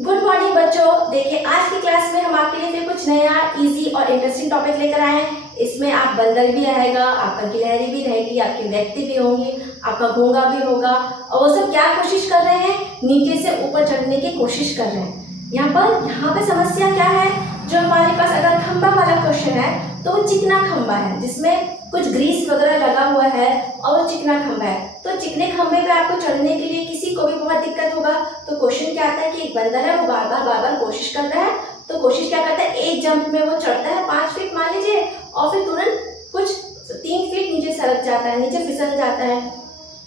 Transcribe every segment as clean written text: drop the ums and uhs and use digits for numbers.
Good morning बच्चों। देखिए आज की क्लास में हम आपके लिए फिर कुछ नया इजी और इंटरेस्टिंग टॉपिक लेकर आए हैं। इसमें आप बंदर भी आएगा, आपका गिलहरी भी रहेगी, आपके व्यक्ति भी होंगे, आपका घोंगा भी होगा और वो सब क्या कोशिश कर रहे हैं, नीचे से ऊपर चढ़ने की कोशिश कर रहे हैं। यहाँ पे समस्या क्या है, जो हमारे पास अगर खंबा वाला क्वेश्चन है तो वो चिकना खंबा है जिसमें कुछ ग्रीस वगैरह लगा हुआ है और वो चिकना खंबा है। तो चिकने खंबे पे आपको चढ़ने के लिए किसी को भी बहुत दिक्कत होगा। तो क्वेश्चन क्या आता है कि एक बंदर है, वो बार बार कोशिश कर रहा है। तो कोशिश क्या करता है, एक जंप में वो चढ़ता है 5 फीट मान लीजिए और फिर तुरंत कुछ 3 फीट नीचे सरक जाता है, नीचे फिसल जाता है।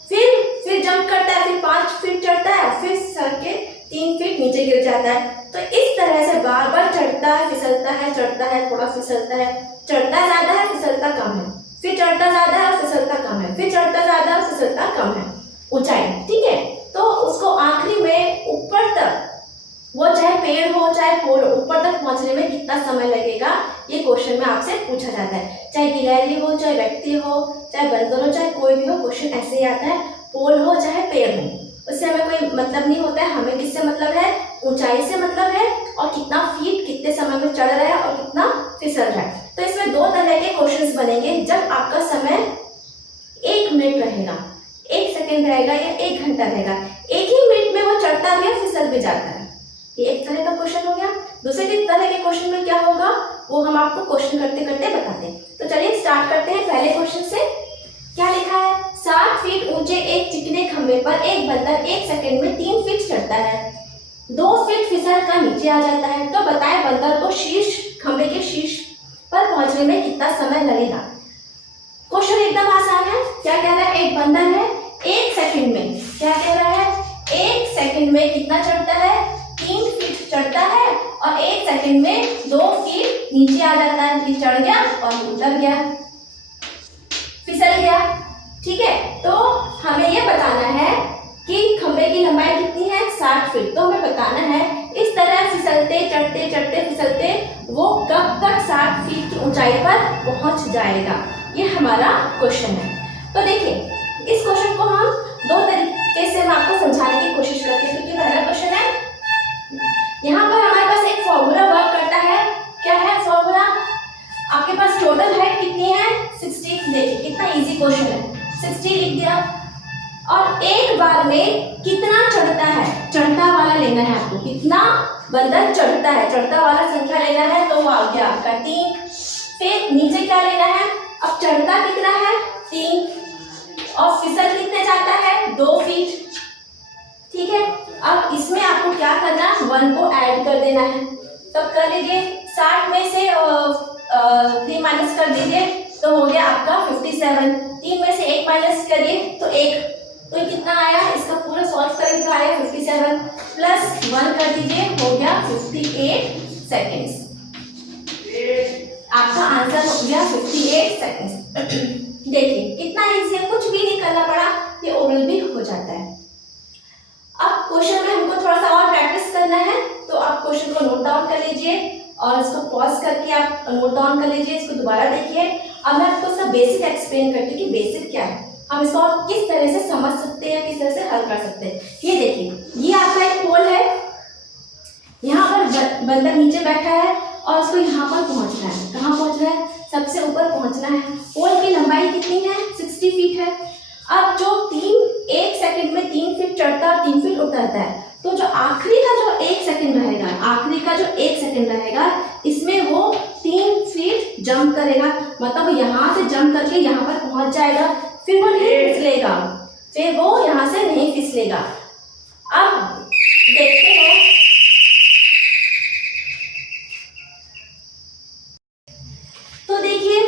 फिर जंप करता है, फिर 5 फीट चढ़ता है, फिर सरक के 3 फीट नीचे गिर जाता है। तो इस तरह से बार बार चढ़ता है, फिसलता है, चढ़ता है, थोड़ा फिसलता है, चढ़ता ज्यादा है, फिसलता कम है, फिर चढ़ता ज्यादा है और फिसलता कम है, फिर चढ़ता ज्यादा और फिसलता कम है ऊंचाई। ठीक है, तो उसको आखिरी में ऊपर तक, वो चाहे पेड़ हो चाहे फूल, ऊपर तक पहुंचने में कितना समय लगेगा, ये क्वेश्चन में आपसे पूछा जाता है। चाहे गिलहरी हो, चाहे व्यक्ति हो, चाहे बंदर हो, चाहे कोई भी हो, क्वेश्चन ऐसे ही आता है। पोल हो चाहे पेड़ हो, उससे हमें कोई मतलब नहीं होता है। हमें किससे मतलब है, ऊंचाई से मतलब है और कितना फीट कितने समय में चढ़ रहा है और कितना फिसल रहा है। तो इसमें 2 तरह के क्वेश्चंस बनेंगे। जब आपका समय 1 मिनट रहेगा, 1 सेकेंड रहेगा या 1 घंटा रहेगा, 1 ही मिनट में वो चढ़ता भी और फिसल भी जाता है, ये एक तरह का क्वेश्चन हो गया। दूसरे तरह के क्वेश्चन में क्या होगा वो हम आपको क्वेश्चन करते करते बताते हैं। तो चलिए स्टार्ट करते हैं पहले क्वेश्चन से। क्या लिखा है, 7 फीट ऊंचे एक चिकने खंबे पर एक बंदर 1 सेकेंड में 3 फीट चढ़ता है, 2 फीट फिसल कर नीचे आ जाता है। तो बताएं बंदर को खंबे के शीर्ष पर पहुंचने में कितना समय लगेगा। क्वेश्चन एकदम आसान है। क्या कह रहा है, एक बंदर है 1 सेकेंड में, क्या कह रहा है, 1 सेकेंड में कितना चढ़ता है, 3 फीट चढ़ता है और 1 सेकेंड में 2 फीट नीचे आ जाता है। फिर चढ़ गया और उतर गया, फिसल गया। ठीक है, तो हमें यह बताना है कि खंबे की लंबाई कितनी है, 60 फीट। तो हमें बताना है इस तरह फिसलते चढ़ते चढ़ते फिसलते वो कब तक 60 फीट की ऊंचाई पर पहुंच जाएगा। ये हमारा क्वेश्चन है। तो देखिए इस क्वेश्चन को हम 2 तरीके से मैं आपको समझाने की कोशिश करती हूँ। क्योंकि पहला क्वेश्चन है, यहाँ पर हमारे पास एक फॉर्मूला वर्क करता है। क्या है फॉर्मूला, आपके पास टोटल हाइट कितनी है, 60। देखिए कितना इजी क्वेश्चन है, 60 लिख दिया और एक बार में कितना चढ़ता है, चढ़ता वाला लेना है आपको, कितना बंदर चढ़ता है, चढ़ता वाला संख्या लेना है। तो वो आ गया आपका 3। फिर नीचे क्या लेना है, अब चढ़ता कितना है 3 और फिसल कितने जाता है 2 फीट। ठीक है, अब इसमें आपको क्या करना है, 1 को ऐड कर देना है। तब कर लीजिए, 60 में से 3 माइनस कर दीजिए तो हो गया आपका 57। 3 में से 1 माइनस करिए तो 1, तो ये कितना आया, इसका पूरा सॉल्व करेंगे तो आया 57 प्लस 1 कर दीजिए, हो गया 58 सेकेंड्स। आपका आंसर हो गया 58 सेकेंड्स। देखिए कितना इजी है, कुछ भी नहीं करना पड़ा, ये ओरल भी हो जाता है। अब क्वेश्चन में हमको थोड़ा सा और प्रैक्टिस करना है, तो आप क्वेश्चन को नोट डाउन कर लीजिए और इसको पॉज करके आप नोट डाउन कर लीजिए, इसको दोबारा देखिए। अब मैं आपको सब बेसिक एक्सप्लेन करती हूँ कि बेसिक क्या है, हम इसको और किस तरह से समझ सकते हैं, किस तरह से हल कर सकते हैं। ये देखिए, ये आपका एक पोल है, यहाँ पर बंदर नीचे बैठा है और उसको यहाँ पर पहुंचना है। कहाँ पहुंचना है, सबसे ऊपर पहुंचना है। पोल की लंबाई कितनी है, 60 फीट है। अब जो 1 सेकेंड में 3 फीट चढ़ता है और 3 फीट उतरता है, तो जो आखिरी का जो 1 सेकेंड रहेगा, आखिरी का जो 1 सेकेंड रहेगा, इसमें वो 3 फीट जंप करेगा, मतलब यहाँ से जंप करके यहाँ पर पहुंच जाएगा। फिर वो नहीं फिसलेगा, फिर वो यहाँ से नहीं फिसलेगा। अब देखते हैं, तो देखिए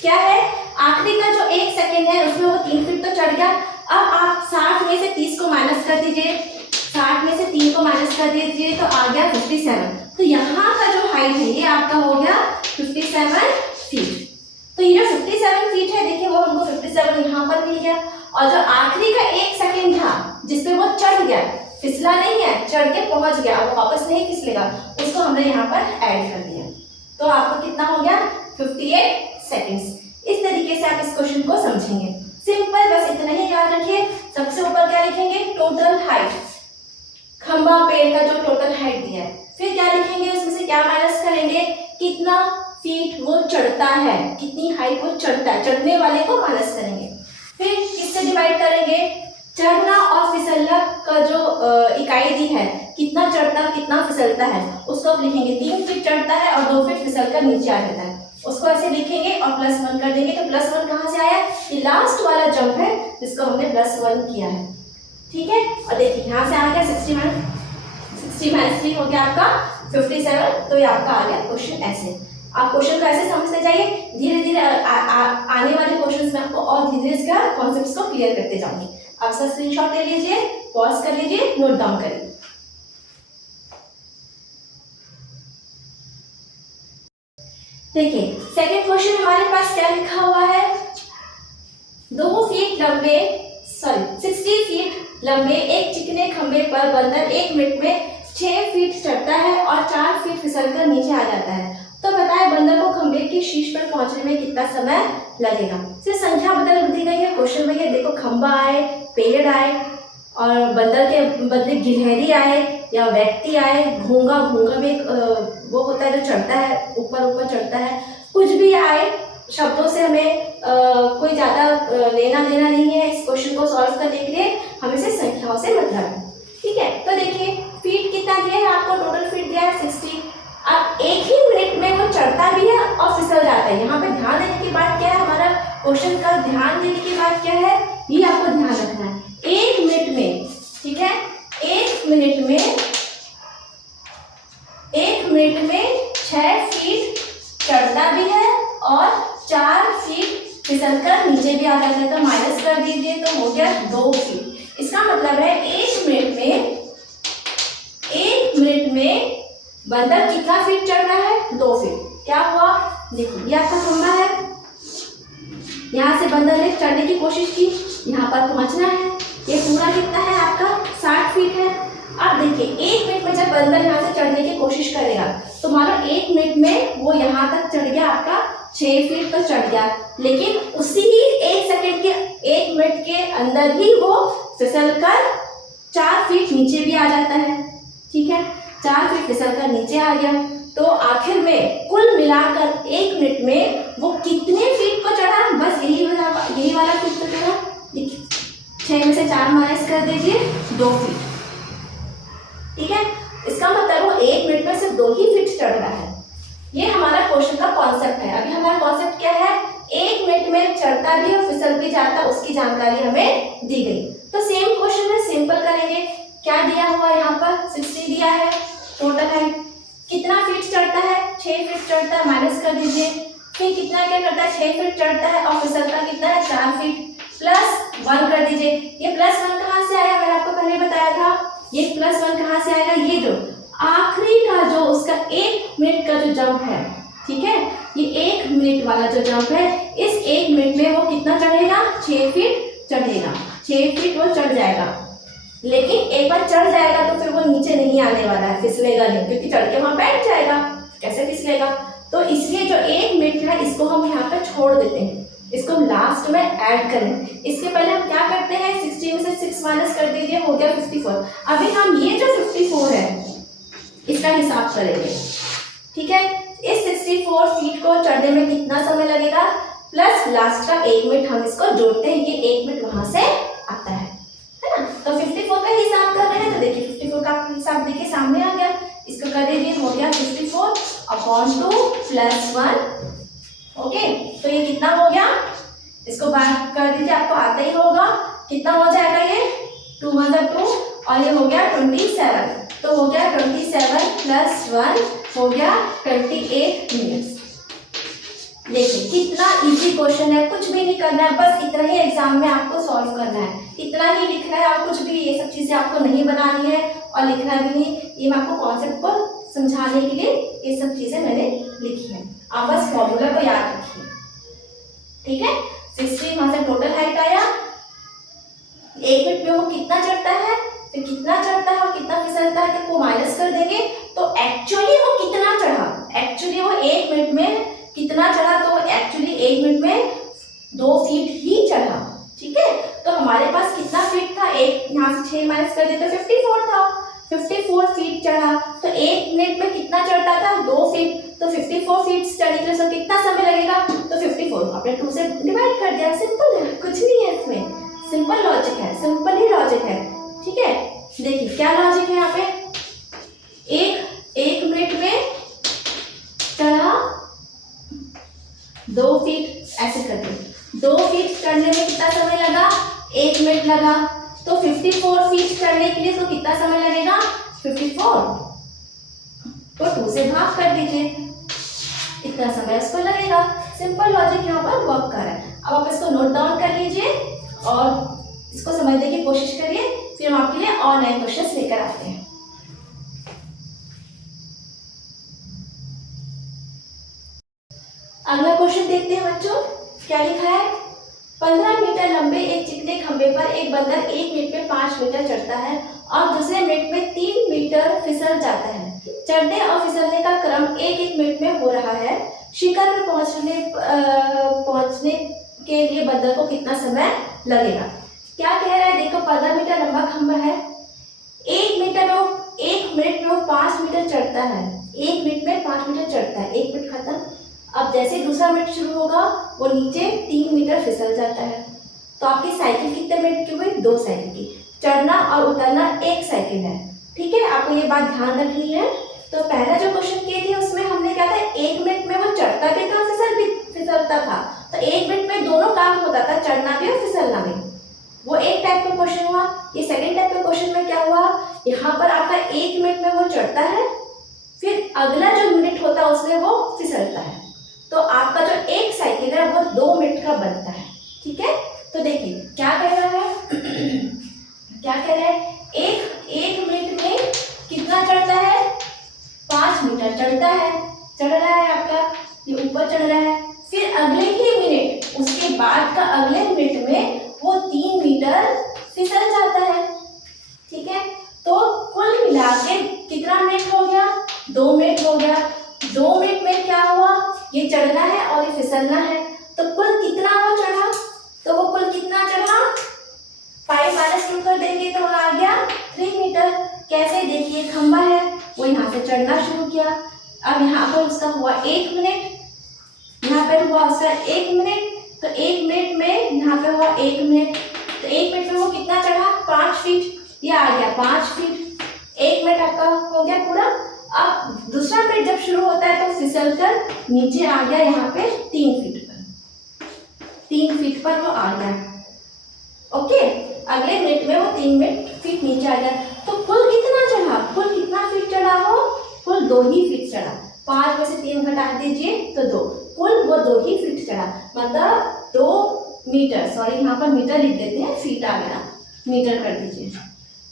क्या है, आखिरी का जो 1 सेकेंड है उसमें वो 3 फीट तो चढ़ गया। अब आप 60 में से 30 को माइनस कर दीजिए, 60 में से 3 को माइनस कर दीजिए तो आ गया 57। तो यहाँ का जो हाइट है ये आपका हो गया 57 फीट। तो ये जो 57 फीट है, देखिए वो हमको 57 यहाँ पर मिल गया। और जो आखिरी का 1 सेकेंड था जिसपे वो चढ़ गया, फिसला नहीं है, चढ़ के पहुंच गया, वो वापस नहीं फिसलेगा, उसको हमने यहाँ पर ऐड कर दिया। तो आपको कितना हो गया, 58 सेकेंड्स। इस तरीके से आप इस क्वेश्चन को समझेंगे। सिंपल, बस इतना ही याद रखिए। सबसे ऊपर क्या लिखेंगे, टोटल हाइट, खंबा पेड़ का जो टोटल हाइट दिया है, फिर क्या लिखेंगे, उसमें से क्या माइनस करेंगे, कितना फीट वो चढ़ता है, कितनी हाइट वो चढ़ता है, चढ़ने वाले को माइनस करेंगे। फिर किससे डिवाइड करेंगे, चढ़ना और फिसलना का जो इकाई दी है, कितना चढ़ता कितना फिसलता है, उसको आप लिखेंगे 3 फीट चढ़ता है और 2 फीट फिसल कर नीचे आ जाता है, उसको ऐसे लिखेंगे और +1 कर देंगे। तो +1 कहाँ से आया, ये लास्ट वाला जंप है जिसको हमने +1 किया है, ठीक है। और देखिए यहाँ से आ गया 60 - 3 हो गया आपका 57। तो ये आपका आ गया क्वेश्चन ऐसे। आप क्वेश्चन को ऐसे समझते जाइए, धीरे धीरे आने वाले क्वेश्चन में आपको और धीरे धीरे इसका कॉन्सेप्ट को क्लियर करते जाऊंगी। आप सब स्क्रीनशॉट ले लीजिए, पॉज कर लीजिए, नोट डाउन करिए। देखिए सेकंड क्वेश्चन हमारे पास क्या लिखा हुआ है, 60 फीट लंबे एक चिकने खंबे पर बंदर 1 मिनट में 6 फीट चढ़ता है और 4 फीट फिसलकर नीचे आ जाता है। तो बताए बंदर को खंबे के शीर्ष पर पहुंचने में कितना समय लगेगा। सिर्फ संख्या बदल दी गई है क्वेश्चन में, ये देखो खंबा आए, पेड़ आए और बंदर के बदले गिलहरी आए या व्यक्ति आए, घोंगा भी एक वो होता है जो चढ़ता है, ऊपर चढ़ता है, कुछ भी आए, शब्दों से हमें कोई ज़्यादा लेना देना नहीं है। इस क्वेश्चन को सॉल्व करने के लिए हमें से संख्याओं से मतलब है, ठीक है। तो देखिए फीट कितना दिया है आपको, टोटल फीट दिया है 60। अब 1 ही मिनट में वो चढ़ता भी है और फिसल जाता है। यहाँ पे ध्यान देने की बात क्या है, हमारा क्वेश्चन का ध्यान देने की बात क्या है, ये आपको ध्यान रखना है। 1 मिनट में, ठीक है, 1 मिनट में 6 फीट चढ़ता भी है और 4 फीट फिसलकर नीचे भी आ जाता है। तो माइनस कर दीजिए, तो हो गया 2 फीट। इसका मतलब है 1 मिनट में बंदर कितना फीट चढ़ रहा है, 2 फीट। क्या हुआ, देखो ये आपका खंबा है, यहाँ से बंदर ने चढ़ने की कोशिश की, यहाँ पर पहुंचना है, ये पूरा कितना है आपका 60 फीट है। अब देखिए 1 मिनट में जब बंदर यहाँ से चढ़ने की कोशिश करेगा तो मानो 1 मिनट में वो यहाँ तक चढ़ गया, आपका 6 फीट तो चढ़ गया, लेकिन उसी ही 1 मिनट के अंदर ही वो फिसल कर 4 फीट नीचे भी आ जाता है, ठीक है। 4 फीट फिसल कर नीचे आ गया, तो आखिर में कुल मिलाकर 1 मिनट में वो कितने फीट को चढ़ा, बस यही वाला फीट को चढ़ा। 6 में से 4 माइनस कर दीजिए, 2 फीट, ठीक है। इसका मतलब वो 1 मिनट में सिर्फ 2 ही फीट चढ़ रहा है। ये हमारा क्वेश्चन का कॉन्सेप्ट है। अभी हमारा कॉन्सेप्ट क्या है, 1 मिनट में चढ़ता भी और फिसल भी जाता, उसकी जानकारी हमें दी गई। तो सेम क्वेश्चन में सिंपल करेंगे। क्या दिया हुआ यहाँ पर 60 दिया है, टोटल हाइट कितना फीट चढ़ता है, 6 फीट चढ़ता है, माइनस कर दीजिए। फिर कितना क्या करता है, 6 फीट चढ़ता है और फिसलता कितना है, 4 फीट, +1 कर दीजिए। ये +1 कहाँ से आया, मैंने आपको पहले बताया था। ये +1 कहाँ से आएगा, ये जो आखिरी का जो उसका 1 मिनट का जो जंप है, ठीक है, ये 1 मिनट वाला जो जंप है, इस 1 मिनट में वो कितना चढ़ेगा, 6 फीट चढ़ेगा, 6 फीट वो चढ़ जाएगा। लेकिन एक बार चढ़ जाएगा तो फिर वो नीचे नहीं आने वाला है, फिसलेगा नहीं, क्योंकि चढ़ के वहां बैठ जाएगा, कैसे फिसलेगा। तो इसलिए जो 1 मिनट है इसको हम यहाँ पे छोड़ देते हैं, इसको लास्ट में ऐड करें। इसके पहले हम क्या करते हैं, 60 में से 6 माइनस कर दीजिए, हो गया 54। अभी हम ये जो 54 है इसका हिसाब करेंगे, ठीक है। इस 64 फीट को चढ़ने में कितना समय लगेगा, प्लस लास्ट का 1 मिनट हम इसको जोड़ते हैं, ये 1 मिनट वहां से आता है ना। तो 54 का हिसाब कर रहे हैं, तो देखिए 54 का हिसाब देखिए सामने आ गया। इसको कर दीजिए, हो गया 54/2 + 1। ओके, तो ये कितना हो गया, इसको बात कर दीजिए, आपको आता ही होगा। कितना हो जाएगा, ये 2 × 2 और ये हो गया 27। तो हो गया 27 + 1 हो गया 28 मिनट्स। देखिए कितना इजी क्वेश्चन है, कुछ भी नहीं करना है, बस इतना ही एग्जाम में आपको सॉल्व करना है, इतना ही लिखना है और कुछ भी ये सब चीजें आपको नहीं बनानी है और लिखना भी नहीं। ये मैं आपको कॉन्सेप्ट को समझाने के लिए ये सब चीजें मैंने लिखी है, आप बस फॉर्मूला को याद रखिए, ठीक है। 60 वहां से टोटल हाइट आया, 1 मिनट में वो कितना चढ़ता है, फिर कितना चढ़ता है और कितना फिसलता है, को माइनस कर देंगे तो एक्चुअली वो कितना चढ़ा, एक्चुअली वो 1 मिनट में कितना चढ़ा, तो एक्चुअली 1 मिनट में 2 फीट ही चढ़ा, ठीक है। तो हमारे पास कितना फीट था, एक यहाँ से 6 माइनस कर दिए तो 54 था। फीट चढ़ा, तो 1 मिनट में कितना चढ़ता था 2 फीट, तो 54 फीट चढ़ने के लिए उसको कितना समय लगेगा, तो 54 आपने 2 से डिवाइड कर दिया। सिंपल है, कुछ नहीं है इसमें, सिंपल लॉजिक है, सिंपल ही लॉजिक है। ठीक है, देखिए क्या लॉजिक है यहाँ पे, एक मिनट में चढ़ा 2 फीट, ऐसे करके 2 फीट चढ़ने में कितना समय लगा, 1 मिनट लगा, तो 54 फीट चढ़ने के लिए इसको कितना समय लगेगा, 54 को 2 से भाग कर दीजिए, इतना समय इसको लगेगा। सिंपल लॉजिक यहाँ पर वर्क कर रहा है। अब आप इसको नोट डाउन कर लीजिए और इसको समझने की कोशिश करिए, फिर हम आपके लिए और नए क्वेश्चंस लेकर आते हैं। अगला क्वेश्चन देखते हैं बच्चों, क्या लिखा है, 15 मीटर लंबे एक चिकने खंभे पर एक बंदर 1 मिनट में 5 मीटर चढ़ता है और दूसरे मिनट में 3 मीटर फिसल जाता है। चढ़ने और फिसलने का क्रम 1-1 मिनट में हो रहा है। शिखर पर पहुंचने के लिए बंदर को कितना समय लगेगा। क्या कह रहा है, देखो 15 मीटर लंबा खंभा है, 1 मिनट में वो 5 मीटर चढ़ता है, 1 मिनट में 5 मीटर चढ़ता है, 1 मिनट खत्म। अब जैसे दूसरा मिनट शुरू होगा वो नीचे 3 मीटर फिसल जाता है, तो आपकी साइकिल कितने मिनट की हुई, 2 साइकिल की। चढ़ना और उतरना 1 साइकिल है। ठीक है, आपको ये बात ध्यान रखनी है। तो पहला जो क्वेश्चन किए थे उसमें हमने क्या था, 1 मिनट में वो चढ़ता भी था, फिसलता था, तो 1 मिनट में दोनों काम होता था, चढ़ना भी और फिसलना भी। वो एक टाइप का क्वेश्चन हुआ। ये सेकंड टाइप का क्वेश्चन में क्या हुआ, यहाँ पर आपका 1 मिनट में वो चढ़ता है, फिर अगला जो मिनट होता है उसमें वो फिसलता है, तो आपका जो एक साइकिल है वो 2 मिनट का बनता है। ठीक है, तो देखिए क्या कह रहा है क्या कह रहा है, एक मिनट में कितना चढ़ता है, 5 मीटर चढ़ता है, चढ़ रहा है आपका, ये ऊपर चढ़ रहा है, फिर अगले ही मिनट, उसके बाद का अगले मिनट में वो 3 मीटर फिसल जाता है। ठीक है, तो कुल मिला के कितना मिनट हो गया, 2 मिनट हो गया। 2 मिनट में क्या हुआ, ये चढ़ना है और ये फिसलना है, तो कुल कितना वो चढ़ा, तो वो कुल कितना चढ़ा, 5 - 2 कर देंगे तो आ गया 3 मीटर। कैसे, देखिए खंभा है, वो यहाँ से चढ़ना शुरू किया, अब यहाँ पर उसका हुआ 1 मिनट, यहाँ पर हुआ उसका 1 मिनट, तो 1 मिनट में यहाँ पे हुआ 1 मिनट, तो 1 मिनट में वो कितना चढ़ा, 5 फीट, ये आ गया 5 फीट, 1 मिनट आपका हो गया पूरा। अब दूसरा मिनट जब शुरू होता है तो फिसल कर नीचे आ गया, यहाँ पे 3 फीट पर, 3 फीट पर वो आ गया। ओके, अगले मिनट में वो 3 फीट नीचे आ गया, तो कुल कितना चढ़ा, कुल कितना फीट चढ़ा हो, कुल 2 ही फीट चढ़ा। 5 में से 3 घटा दीजिए तो 2, कुल वो 2 ही फीट चढ़ा, मतलब 2 मीटर, सॉरी यहाँ पर मीटर लिख देते हैं, फीट आ गया, मीटर कर दीजिए।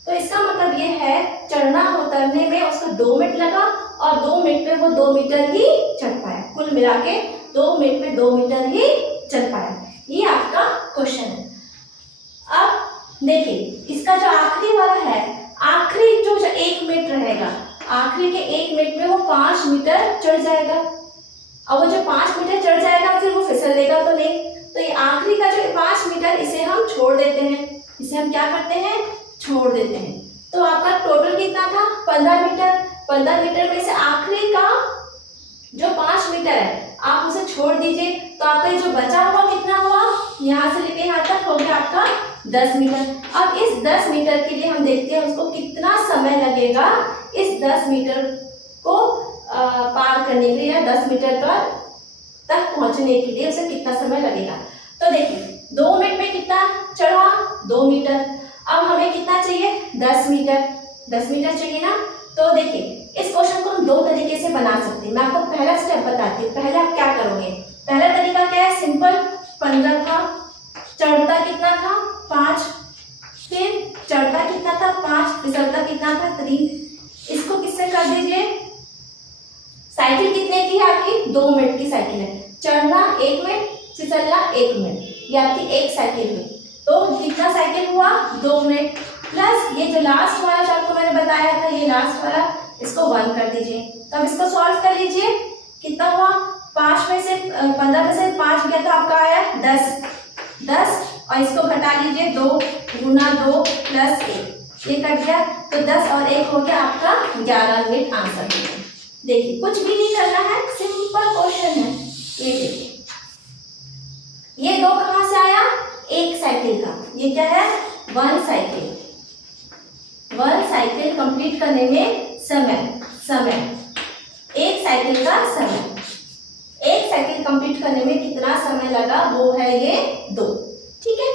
तो इसका मतलब ये है, चढ़ना उतरने में उसको 2 मिनट लगा और 2 मिनट में वो 2 मीटर ही चढ़ पाया, कुल मिला के 2 मिनट में 2 मीटर ही चढ़ पाया। ये आपका क्वेश्चन है। अब देखिए इसका जो आखिरी वाला है, आखिरी जो 1 मिनट रहेगा, आखिरी के 1 मिनट में वो 5 मीटर चढ़ जाएगा। अब वो जो 5 मीटर चढ़ जाएगा फिर वो फिसल देगा तो नहीं, तो ये आखिरी का जो 5 मीटर इसे हम छोड़ देते हैं, इसे हम क्या करते हैं, छोड़ देते हैं। तो आपका टोटल कितना था, 15 मीटर। 15 मीटर में से आखिरी का जो 5 मीटर है आप उसे छोड़ दीजिए, तो आपका जो बचा हुआ कितना हुआ, यहाँ से लेके यहाँ तक हो गया आपका 10 मीटर। अब इस 10 मीटर के लिए हम देखते हैं उसको कितना समय लगेगा, इस 10 मीटर को पार करने के लिए या 10 मीटर पर तक पहुंचने के लिए उसे कितना समय लगेगा। तो देखिए 2 मिनट में कितना चढ़ा, 2 मीटर। अब हमें कितना चाहिए, 10 मीटर, 10 मीटर चाहिए ना। तो देखिए इस क्वेश्चन को हम 2 तरीके से बना सकते हैं। मैं आपको पहला स्टेप बताती हूँ। पहले आप क्या करोगे, पहला तरीका क्या है, सिंपल, 15 था, चढ़ता कितना था 5, फिर चढ़ता कितना था 5, फिसलता कितना था 3। इसको किससे कर दीजिए, साइकिल कितने की है आपकी, 2 मिनट की साइकिल है, चढ़ना 1 मिनट, फिसलना 1 मिनट, ये आपकी एक साइकिल हुई। तो कितना साइकिल हुआ, 2 मिनट, प्लस ये जो लास्ट वाला जो आपको मैंने बताया था, ये लास्ट वाला, इसको 1 कर दीजिए। तो अब इसको सॉल्व कर लीजिए, कितना हुआ, 5 में से 15 में से 5 गया तो आपका आया 10, और इसको घटा लीजिए, 2 गुना 2 प्लस 1, ये कट गया तो 10 और 1 हो गया आपका 11 मिनट आंसर। देखिए कुछ भी नहीं करना है, सिंपल क्वेश्चन है। ये देखिए, ये 2 कहाँ से आया? एक साइकिल का। ये क्या है? 1 साइकिल। 1 साइकिल कंप्लीट करने में समय एक साइकिल का समय, एक साइकिल कंप्लीट करने में कितना समय लगा वो है ये 2। ठीक है,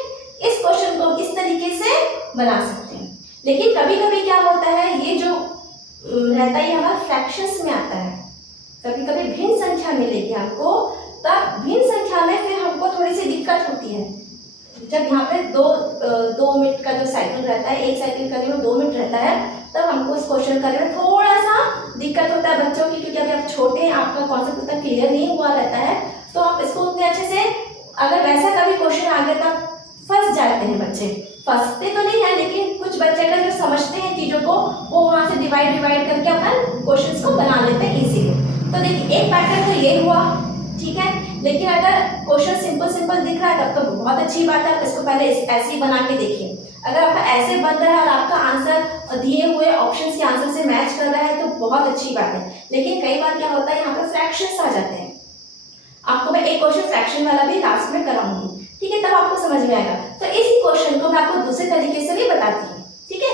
इस क्वेश्चन को इस तरीके से बना सकते हैं। लेकिन कभी कभी क्या होता है, ये जो रहता है हमारा फ्रैक्शंस में आता है, कभी कभी भिन्न संख्या मिलेगी हमको, तब भिन्न संख्या में फिर हमको थोड़ी सी दिक्कत होती है। जब यहाँ पे 2 मिनट का जो साइकिल रहता है, एक साइकिल करने में 2 मिनट रहता है, तब हमको इस क्वेश्चन करने में थोड़ा सा दिक्कत होता है बच्चों की, क्योंकि अभी आप छोटे हैं, आपका कॉन्सेप्ट उतना क्लियर नहीं हुआ रहता है, तो आप इसको उतने अच्छे से, अगर वैसा कभी क्वेश्चन आ गया तब फंस जाते हैं बच्चे। फंसते तो नहीं है, लेकिन कुछ बच्चे अगर जो समझते हैं चीज़ों को, वो वहाँ से डिवाइड करके अपन क्वेश्चंस को बना लेते हैं इजीली। तो देखिए एक पैटर्न तो ये हुआ, ठीक है। लेकिन अगर क्वेश्चन सिंपल दिख रहा है तब तो बहुत अच्छी बात है, इसको पहले ऐसे ही बना के देखिए। अगर आपका ऐसे बन रहा है और आपका आंसर दिए हुए ऑप्शंस के आंसर से मैच कर रहा है तो बहुत अच्छी बात है। लेकिन कई बार क्या होता है, यहाँ पर फ्रैक्शंस आ जाते हैं। आपको मैं एक क्वेश्चन फ्रैक्शन वाला भी लास्ट में कराऊंगी, ठीक है, तब आपको समझ में आएगा। तो इस क्वेश्चन को मैं आपको दूसरे तरीके से भी बताती हूँ, ठीक है।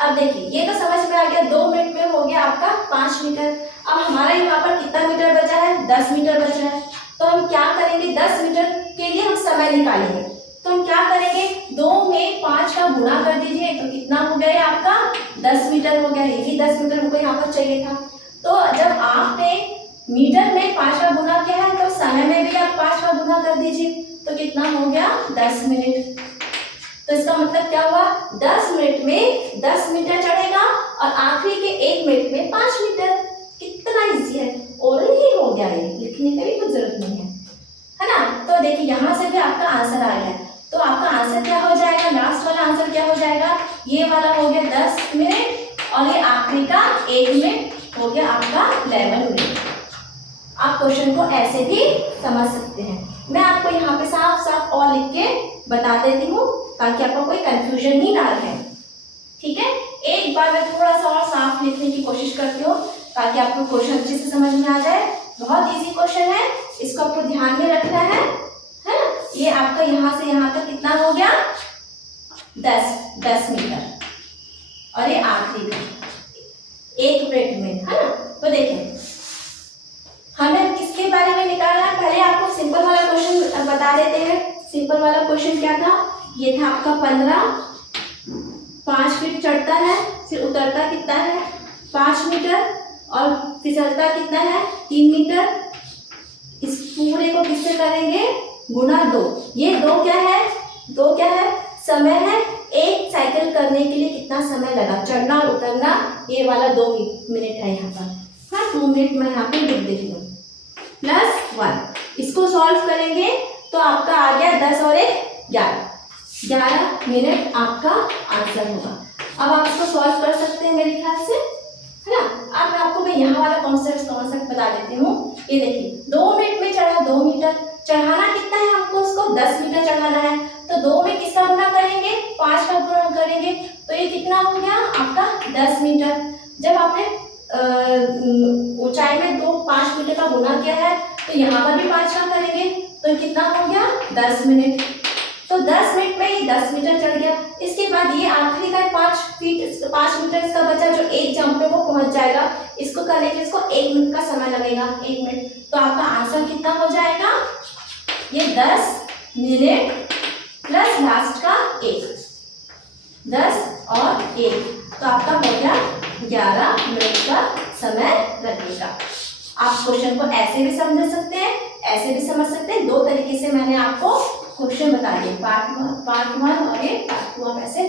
अब देखिए ये तो समझ में आ गया, 2 मिनट में हो गया आपका 5 मीटर। अब हमारा यहाँ पर कितना मीटर बचा है? 10 मीटर बचा है। तो हम क्या करेंगे, 10 मीटर के लिए हम समय निकालेंगे। तो हम क्या करेंगे, 2 में 5 का गुणा कर दीजिए, तो कितना हो गया? ये आपका 10 मीटर हो गया। ये भी 10 मीटर हमको यहाँ पर चाहिए था। तो जब आपने मीटर में 5 का गुणा किया है, तो समय में भी आप 5 का गुणा कर दीजिए, तो कितना हो गया? 10 मिनट। तो इसका मतलब क्या हुआ, 10 मिनट में 10 मीटर चढ़ेगा और आखिरी के 1 मिनट में 5 मीटर। कितना इजी है, ओरल ही हो गया, ये लिखने की भी कुछ जरूरत नहीं है ना। तो देखिए यहाँ से भी आपका आंसर आ गया। तो आपका आंसर क्या हो जाएगा, लास्ट वाला आंसर क्या हो जाएगा, ये वाला हो गया 10 मिनट और ये आखिरी का 1 मिनट हो गया आपका 11 मिनट। आप क्वेश्चन को ऐसे भी समझ सकते हैं। मैं आपको यहाँ पे साफ और लिख के बता देती हूँ ताकि आपको कोई कंफ्यूजन ही ना रहे, ठीक है। एक बार मैं थोड़ा सा और साफ लिखने की कोशिश करती हूँ ताकि आपको क्वेश्चन अच्छे से समझ में आ जाए। बहुत इजी क्वेश्चन है, इसको आपको ध्यान में रखना है ना। ये आपका यहाँ से यहाँ तक कितना हो गया, 10 मीटर और ये आखिरी का 1 मिनट में, है ना। तो देखिए हमें किसके बारे में निकालना है, पहले आपको सिंपल वाला क्वेश्चन बता देते हैं। सिंपल वाला क्वेश्चन क्या था, ये था आपका 15, 5 फीट चढ़ता है, फिर उतरता कितना है 5 मीटर और फिसलता कितना है 3 मीटर। इस पूरे को किससे करेंगे, गुणा 2। ये 2 क्या है, 2 क्या है, समय है। एक साइकिल करने के लिए कितना समय लगा, चढ़ना और उतरना, ये वाला 2 मिनट है यहाँ पर। हाँ 2 मिनट मैं यहाँ पे लिख देती हूँ, +1। इसको सॉल्व करेंगे तो आपका आ गया 10 और 1 11 मिनट आपका आंसर होगा। अब आप इसको सॉल्व कर सकते हैं मेरे ख्याल से, है ना। अब मैं आपको यहाँ वाला कॉन्सेप्ट बता देती हूँ। ये देखिए 2 मिनट में चढ़ा 2 मीटर, चढ़ाना कितना है हमको, उसको 10 मीटर चढ़ाना है। तो 2 में किसका गुणा करेंगे, 5 का गुणा करेंगे, तो ये कितना हो गया आपका 10 मीटर। जब आपने ऊंचाई में 5 मीटर का गुणा किया है तो यहाँ पर भी 5 का करेंगे, तो कितना हो गया 10 मिनट। तो 10 मिनट में ये 10 मीटर चढ़ गया। इसके बाद ये आखिरी का 5 मीटर इसका बचा, जो एक जंप पे वो पहुंच जाएगा। इसको करने के लिए इसको 1 मिनट का समय लगेगा, 1 मिनट। तो आपका आंसर कितना हो जाएगा, ये 10 मिनट प्लस लास्ट का 1, 10 और 1, तो आपका हो गया 11 मिनट का समय लगेगा। आप क्वेश्चन को ऐसे भी समझ सकते हैं, ऐसे भी समझ सकते हैं। 2 तरीके से मैंने आपको क्वेश्चन बता दिए, पार्ट 1 और ये पार्ट 2 आप ऐसे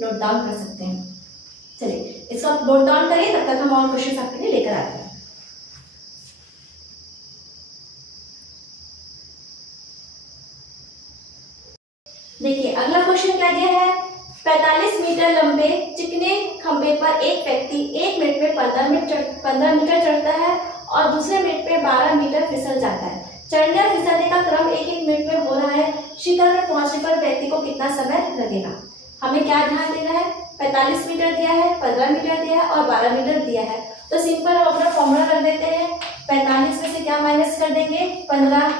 नोट डाउन कर सकते हैं। चलिए इसको आप नोट डाउन करिए, तब तक हम और क्वेश्चन आपके लिए लेकर आते हैं। देखिए अगला क्वेश्चन क्या दिया है, 45 मीटर लंबे चिकने खंभे पर एक व्यक्ति 1 मिनट में 15 मीटर चढ़ता है और दूसरे मिनट में 12 मीटर फिसल जाता है। चढ़ने और फिसलने का क्रम 1-1 मिनट में हो रहा है। शिखर में पहुंचने पर व्यक्ति को कितना समय लगेगा। हमें क्या ध्यान देना है, 45 मीटर दिया है, 15 मीटर दिया है और 12 मीटर दिया है। तो सिंपल हम अपना फॉर्मूला रख देते हैं। 45 में से क्या माइनस कर देंगे? 15।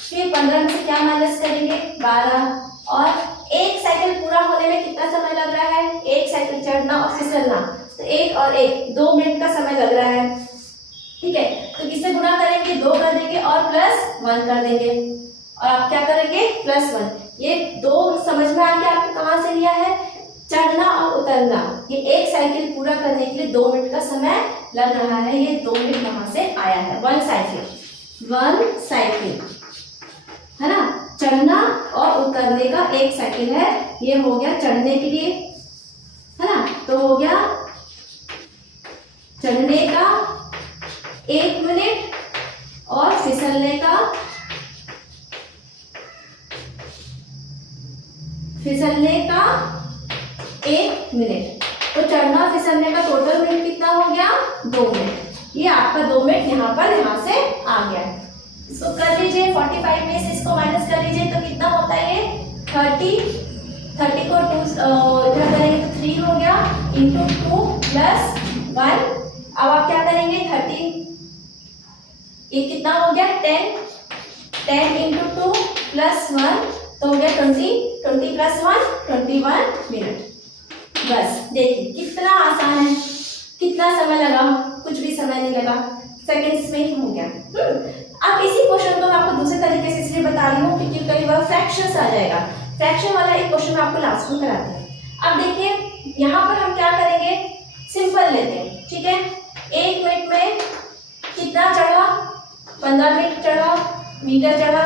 फिर 15 में से क्या माइनस करेंगे? 12। और एक साइकिल पूरा होने में कितना समय लग रहा है? एक साइकिल चढ़ना और फिसलना, तो 1 और 1 2 मिनट का समय लग रहा है। ठीक है, तो किससे गुणा करेंगे? 2 कर देंगे और +1 कर देंगे। और आप क्या करेंगे? +1। ये 2 समझ में आ गया आपको कहाँ से लिया है? चढ़ना और उतरना। ये एक साइकिल पूरा करने के लिए 2 मिनट का समय लग रहा है। ये 2 मिनट वहां से आया है। 1 साइकिल है ना, चढ़ना और उतरने का एक साइकिल है। ये हो गया चढ़ने के लिए, है ना, तो हो गया चढ़ने का 1 मिनट और फिसलने का 1 मिनट। तो चढ़ना फिसलने का टोटल मिनट कितना हो गया? 2 मिनट। ये आपका 2 मिनट यहाँ से आ गया। इसको कर लीजिए, 45 में से इसको माइनस कर लीजिए तो कितना होता है? ये 30 को 2 इधर करेंगे तो 3 हो गया, इंटू 2 + 1। अब आप क्या करेंगे? 30 ये कितना हो गया? 10 इंटू 2 + 1 तो हो गया 20 + 1 21 मिनट। बस देखिए कितना आसान है, कितना समय लगा? कुछ भी समय नहीं लगा, सेकंड्स में ही हो गया। अब इसी क्वेश्चन को मैं आपको दूसरे तरीके से इसलिए बता रही हूँ क्योंकि कई बार फ्रैक्शंस आ जाएगा। फ्रैक्शन वाला एक क्वेश्चन मैं आपको लास्ट में कराती हूँ। अब देखिए यहाँ पर हम क्या करेंगे? सिंपल लेते हैं, ठीक है। 1 मिनट में कितना चढ़ा? 15 मिनट चढ़ा, मीटर चढ़ा।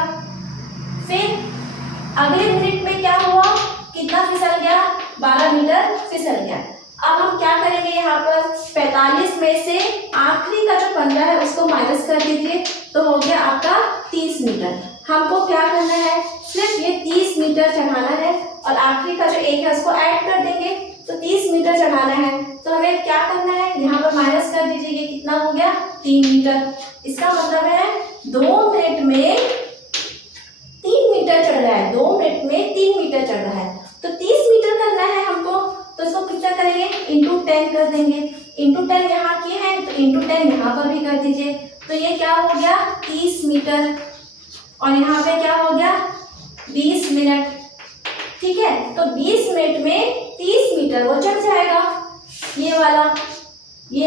फिर अगले मिनट में क्या हुआ? कितना फिसल गया? 12 मीटर फिसल गया। अब हम क्या करेंगे? यहाँ पर 45 में से आखिरी का जो 15 है उसको माइनस कर दीजिए, तो हो गया आपका 30 मीटर। हमको क्या करना है? सिर्फ ये 30 मीटर चढ़ाना है और आखिरी का जो 1 है उसको ऐड कर देंगे, तो 30 मीटर चढ़ाना है। तो हमें क्या करना है? यहाँ पर माइनस कर दीजिए, ये कितना हो गया? 3 मीटर। इसका मतलब है 2 मिनट में 3 मीटर चढ़ रहा है। 2 मिनट में 3 मीटर चढ़ रहा है, तो 30 मीटर करना है हमको। तो इसको कितना करेंगे? इंटू 10 कर देंगे। इंटू 10 यहाँ किए हैं तो इंटू 10 यहाँ पर भी कर दीजिए। तो ये क्या हो गया? 30 मीटर। और यहाँ पे क्या हो गया? 20 मिनट। ठीक है, तो 20 मिनट में 30 मीटर वो चढ़ जाएगा। ये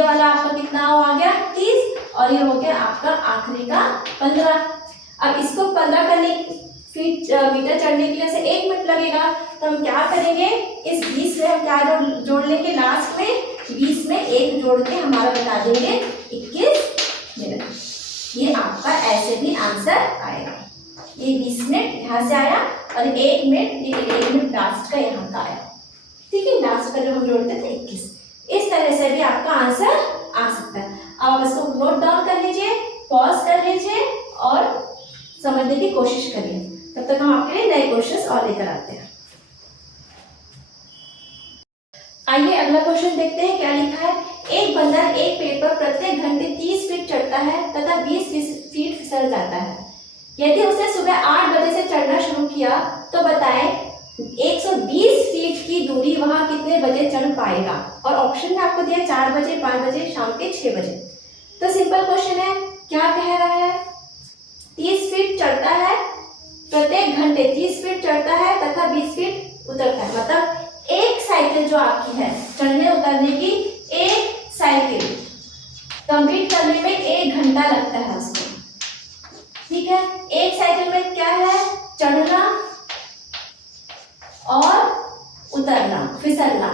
वाला आपका कितना आ गया? 30। और ये हो गया आपका आखिरी का 15। अब इसको 15 करने मीटर चढ़ने के लिए से 1 मिनट लगेगा, तो हम क्या करेंगे? इस 20 में हम क्या जोड़ लेंगे? लास्ट में 20 में 1 जोड़ के हमारा बता देंगे 21 मिनट। ये आपका ऐसे भी आंसर आएगा। ये 20 मिनट यहाँ से आया और 1 मिनट, ये 1 मिनट लास्ट का यहाँ का आया। ठीक है, लास्ट का जो हम जोड़ते थे 21। इस तरह से भी आपका आंसर आ सकता है। अब आप इसको नोट डाउन कर लीजिए, पॉज कर लीजिए और समझने की कोशिश करिए। तब तक हम आपके लिए नए क्वेश्चंस और लेकर आते हैं। आइए अगला क्वेश्चन देखते हैं क्या लिखा है। एक बंदर एक पेड़ पर प्रत्येक घंटे 30 फीट चढ़ता है तथा 20 फीट फिसल जाता है। यदि उसने सुबह 8 बजे से चढ़ना शुरू किया तो बताएं 120 फीट की दूरी वहां कितने बजे चढ़ पाएगा। और ऑप्शन में आपको दिया 4 बजे, 5 बजे, शाम के 6 बजे। तो सिंपल क्वेश्चन है, क्या कह रहा है? 30 फीट चढ़ता है, प्रत्येक घंटे 30 फीट चढ़ता है तथा 20 फीट उतरता है। मतलब एक साइकिल जो आपकी है चढ़ने उतरने की, एक साइकिल कंप्लीट करने में 1 घंटा लगता है उसको। ठीक है, एक साइकिल में क्या है? चढ़ना और उतरना, फिसलना।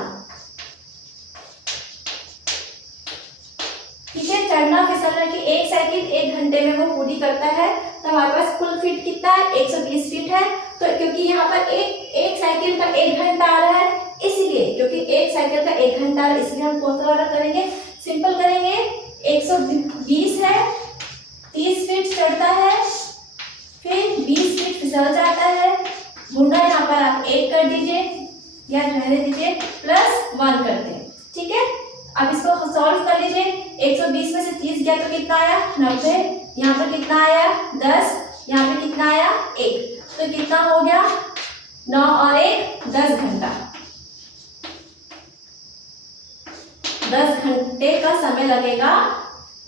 ठीक है, चढ़ना फिसलना की एक साइकिल 1 घंटे में वो पूरी करता है। तो हमारे पास कुल फीट कितना है? 120 फीट है। तो क्योंकि यहाँ पर एक साइकिल का 1 घंटा आ रहा है, इसलिए क्योंकि एक साइकिल का 1 घंटा आ रहा है, इसलिए हम कौन सा वाला करेंगे? सिंपल करेंगे। 120 है, 30 फीट चढ़ता है, फिर 20 फीट फिसल जाता है। गुणा यहाँ पर आप 1 कर दीजिए या रहने दीजिए, +1 करते हैं। ठीक है, अब इसको सॉल्व कर लीजिए। 120 में से 30 गया तो कितना आया? 90। यहाँ पर कितना आया? 10। यहाँ पे कितना आया? 1। तो कितना हो गया? 9 और 1 10 घंटा। 10 घंटे का समय लगेगा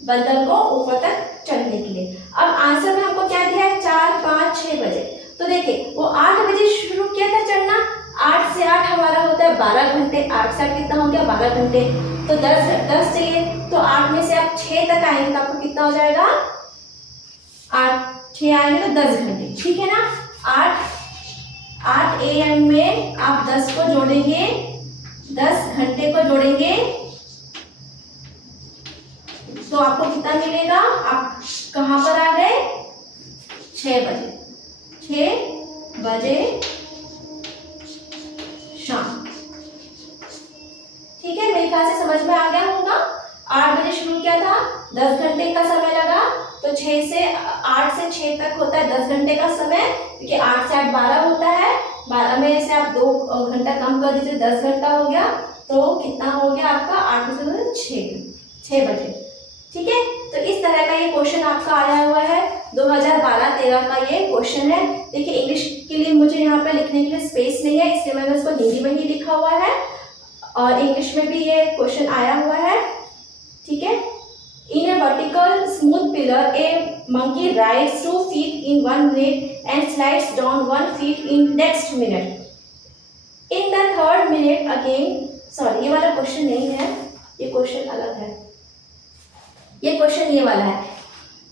बंदर को ऊपर तक चढ़ने के लिए। अब आंसर में हमको क्या दिया है, 4, 5, 6 बजे। तो देखिए वो 8 बजे शुरू किया था चढ़ना, 8 से 8 हमारा होता है 12 घंटे, 8 से 8 कितना हो गया 12 घंटे, तो 10 चाहिए, तो 8 में से आप 6 तक आएंगे तो आपको कितना हो जाएगा, 8 6 आएंगे तो 10 घंटे, ठीक है ना। 8 AM में आप 10 को जोड़ेंगे, 10 घंटे को जोड़ेंगे तो आपको कितना मिलेगा, आप कहाँ पर आ गए, 6 बजे, 6 बजे शाम, ठीक है। मेरे ख्याल से समझ में आ गया होगा। 8 बजे शुरू किया था, 10 घंटे का समय लगा, तो 8 से 6 तक होता है 10 घंटे का समय, क्योंकि 8 से 8 12 होता है, 12 में से आप 2 घंटा कम कर दीजिए, 10 घंटा हो गया, तो कितना हो गया आपका 8 में से 6 बजे, ठीक है। तो इस तरह का ये क्वेश्चन आपका आया हुआ है, 2012-13 का ये क्वेश्चन है। देखिए इंग्लिश के लिए मुझे यहाँ पे लिखने के लिए स्पेस नहीं है, इसलिए मैंने उसको हिंदी में ही लिखा हुआ है, और इंग्लिश में भी ये क्वेश्चन आया हुआ है, ठीक है। In a vertical smooth pillar, a monkey rides 2 feet in 1 minute and slides down 1 feet in next minute. In the third minute again, sorry ये वाला क्वेश्चन नहीं है, ये क्वेश्चन अलग है, ये क्वेश्चन ये वाला है,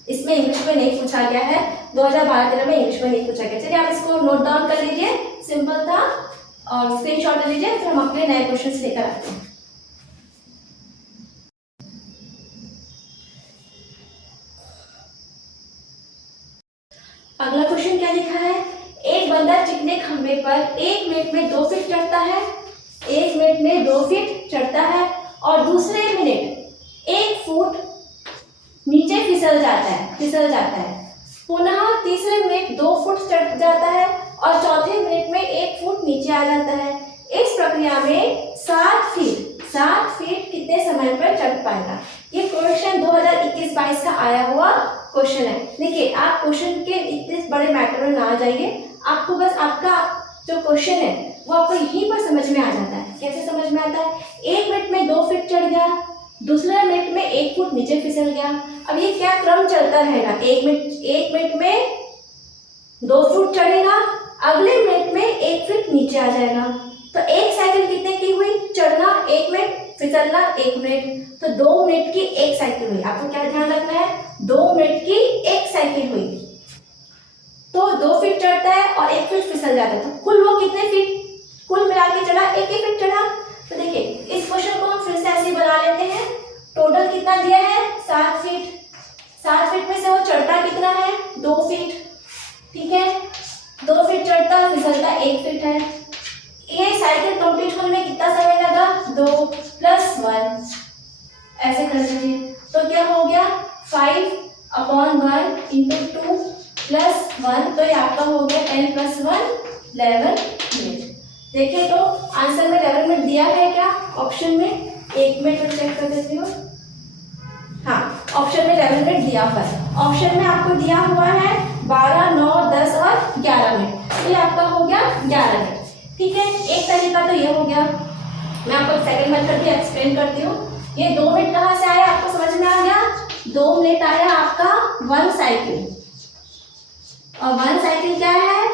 इसमें इंग्लिश में नहीं पूछा गया है, 2012-13 में इंग्लिश में नहीं पूछा गया। चलिए आप इसको नोट डाउन कर लीजिए, सिंपल था, और स्क्रीनशॉट ले लीजिए, फिर हम अपने नए क्वेश्चन लेकर आते हैं। अगला क्वेश्चन क्या लिखा है, एक बंदर चिकने खंबे पर 1 मिनट में 2 फीट चढ़ता है, 1 मिनट में 2 फीट चढ़ता है, और दूसरे मिनट 1 फुट नीचे फिसल जाता है, पुनः तीसरे मिनट 2 फुट चढ़ जाता है, और चौथे मिनट में 1 फुट नीचे आ जाता है। इस प्रक्रिया में 7 फीट कितने समय पर चढ़ पाएगा। ये क्वेश्चन 2021-22 का आया हुआ क्वेश्चन है। देखिए आप क्वेश्चन के इतने बड़े मैटर में ना आ जाइए, आपको बस आपका जो क्वेश्चन है वो आपको यहीं पर समझ में आ जाता है। कैसे समझ में आता है, 1 मिनट में 2 फीट चढ़ गया, दूसरे मिनट में 1 फुट नीचे फिसल गया। अब ये क्या क्रम चलता रहेगा, 1 मिनट में 2 फुट चढ़ेगा, अगले मिनट में 1 फीट नीचे आ जाएगा, तो एक साइकिल कितने की हुई, चढ़ना 1 मिनट, फिसलना 1 मिनट, तो 2 मिनट की एक साइकिल हुई। आपको क्या ध्यान रखना है, 2 मिनट की एक साइकिल हुई, तो 2 फीट चढ़ता है और 1 फीट फिसल जाता है, तो कुल वो कितने फीट, कुल मिला के चढ़ा 1 फीट चढ़ा। तो देखिए इस क्वेश्चन को हम फिर से ऐसे बना लेते हैं, टोटल कितना दिया है 7 फीट, 7 फीट में से वो चढ़ता कितना है 2 फीट, ठीक है, 2 फीट चढ़ता फिसलता 1 फीट है। ये साइकिल कंप्लीट होने में कितना समय लगा, 2 + 1, ऐसे कर लीजिए, तो क्या हो गया 5/1 × 2 + 1, तो ये आपका हो गया 10 + 1 11 मिनट। देखिए तो आंसर में 11 मिनट दिया है क्या ऑप्शन में, 1 मिनट में चेक कर देती हूँ, हाँ ऑप्शन में 11 मिनट दिया हुआ है। ऑप्शन में आपको दिया हुआ है 12, 9, 10 और 11 मिनट, तो ये आपका हो गया 11 मिनट, ठीक है। एक तरीका तो ये हो गया, मैं आपको सेकंड मेथड भी एक्सप्लेन करती हूँ। ये 2 मिनट कहाँ से आया, आपको समझ में आ गया, 2 मिनट आया आपका 1 साइकिल, और 1 साइकिल क्या है,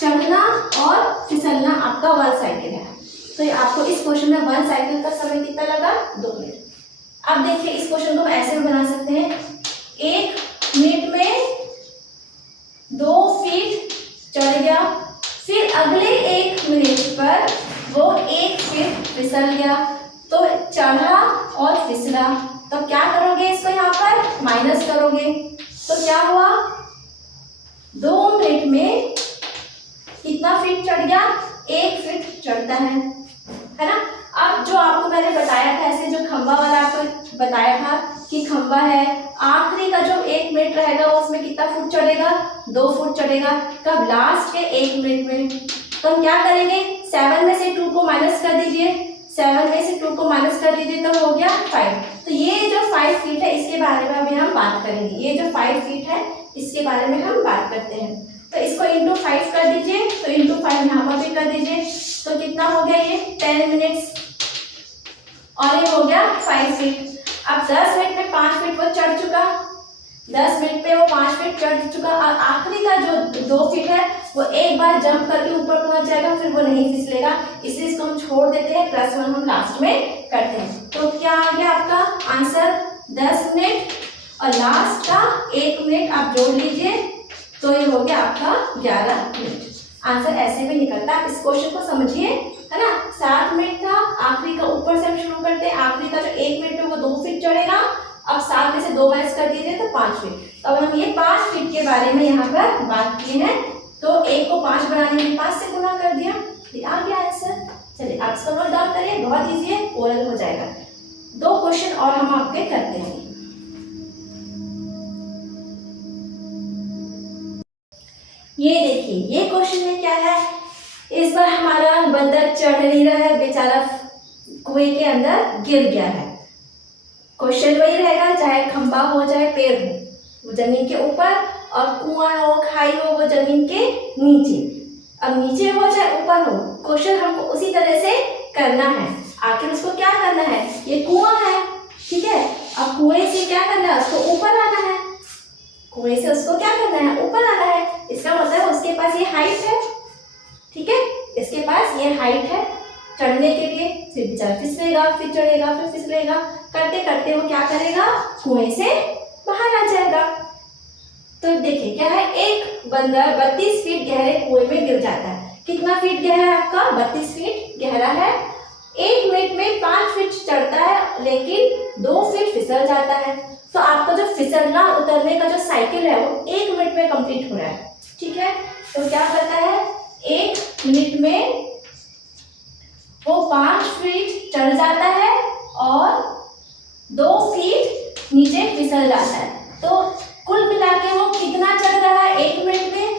चढ़ना और फिसलना आपका 1 साइकिल है, तो ये आपको इस क्वेश्चन में 1 साइकिल का समय कितना लगा, 2 मिनट। अब देखिए इस क्वेश्चन को हम ऐसे भी बना सकते हैं, 1 मिनट में 2 फीट चढ़ गया, फिर अगले 1 मिनट पर वो 1 फीट फिसल गया, तो चढ़ा और फिसला, तो क्या करोगे, इसको यहाँ पर माइनस करोगे, तो क्या हुआ 2 मिनट में कितना फीट चढ़ गया, 1 फीट चढ़ता है ना। अब जो आपको मैंने बताया था, ऐसे जो खंबा वाला आपको बताया था कि खंबा है, आखिरी का जो 1 मिनट रहेगा उसमें कितना फुट चढ़ेगा, 2 फुट चढ़ेगा, कब, लास्ट के 1 मिनट में। तो हम क्या करेंगे, 7 में से 2 को माइनस कर दीजिए, 7 में से 2 को माइनस कर दीजिए तो हो गया 5। तो ये जो 5 फीट है इसके बारे में अभी हम बात करेंगे, ये जो 5 फीट है इसके बारे में हम बात करते हैं। तो इसको इंटू 5 कर दीजिए, तो इंटू 5 यहाँ पर भी कर दीजिए, तो कितना हो गया ये 10 मिनट्स, और ये हो गया 5 फीट। अब 10 मिनट में 5 फीट वो चढ़ चुका, 10 मिनट में वो 5 फीट चढ़ चुका और आखिरी का जो 2 फीट है वो एक बार जंप करके ऊपर पहुंच जाएगा, फिर वो नहीं फिसलेगा, इसलिए इसको हम छोड़ देते हैं, +1 हम लास्ट में करते हैं। तो क्या आ गया आपका आंसर 10 मिनट और लास्ट का 1 मिनट आप जोड़ लीजिए, तो ये हो गया आपका 11 मिनट। आंसर ऐसे भी निकलता है। आप इस क्वेश्चन को समझिए, है ना। 7 मिनट था, आखिरी का ऊपर से हम शुरू करते हैं, आखिरी का जो 1 मिनट है वो 2 फीट चढ़ेगा। अब 7 में से 2 माइनस कर दीजिए तो 5 फीट। तो अब हम ये 5 फीट के बारे में यहाँ पर बात किए हैं, तो 1 को 5 बनाने के लिए 5 से गुना कर दिया, ये आ गया आंसर। चलिए आप इसको नोट डाउन करिए, बहुत ईजी है, ओरल हो जाएगा। 2 क्वेश्चन और हम आपके करते हैं। ये देखिए, ये क्वेश्चन में क्या है, इस बार हमारा बंदर चढ़ नहीं रहा है, बेचारा कुएं के अंदर गिर गया है। क्वेश्चन वही रहेगा, चाहे खंबा हो चाहे पेड़ हो, वो जमीन के ऊपर, और कुआं हो खाई हो वो जमीन के नीचे। अब नीचे हो चाहे ऊपर हो, क्वेश्चन हमको उसी तरह से करना है। आखिर उसको क्या करना है, ये कुआं है, ठीक है। अब कुएं से क्या करना है, उसको ऊपर आना है, कुएं से उसको क्या करना है, ऊपर आना है। इसका मतलब उसके पास ये हाइट है, ठीक है, इसके पास ये हाइट है चढ़ने के लिए। फिर बेचारा फिसलेगा, फिर चढ़ेगा, फिर फिसलेगा, करते करते वो क्या करेगा, कुएं से बाहर आ जाएगा। तो देखिए क्या है, एक बंदर 32 फीट गहरे कुएं में गिर जाता है। कितना फीट गहरा है आपका, 32 फीट गहरा है। 1 मिनट में 5 फीट चढ़ता है, लेकिन 2 फीट फिसल जाता है। तो आपका जो फिसलना उतरने का जो साइकिल है वो 1 मिनट में कंप्लीट हो रहा है, ठीक है। तो क्या करता है, 1 मिनट में वो 5 फीट चढ़ जाता है और 2 फीट नीचे फिसल जाता है। तो कुल मिला के वो कितना चढ़ रहा है 1 मिनट में,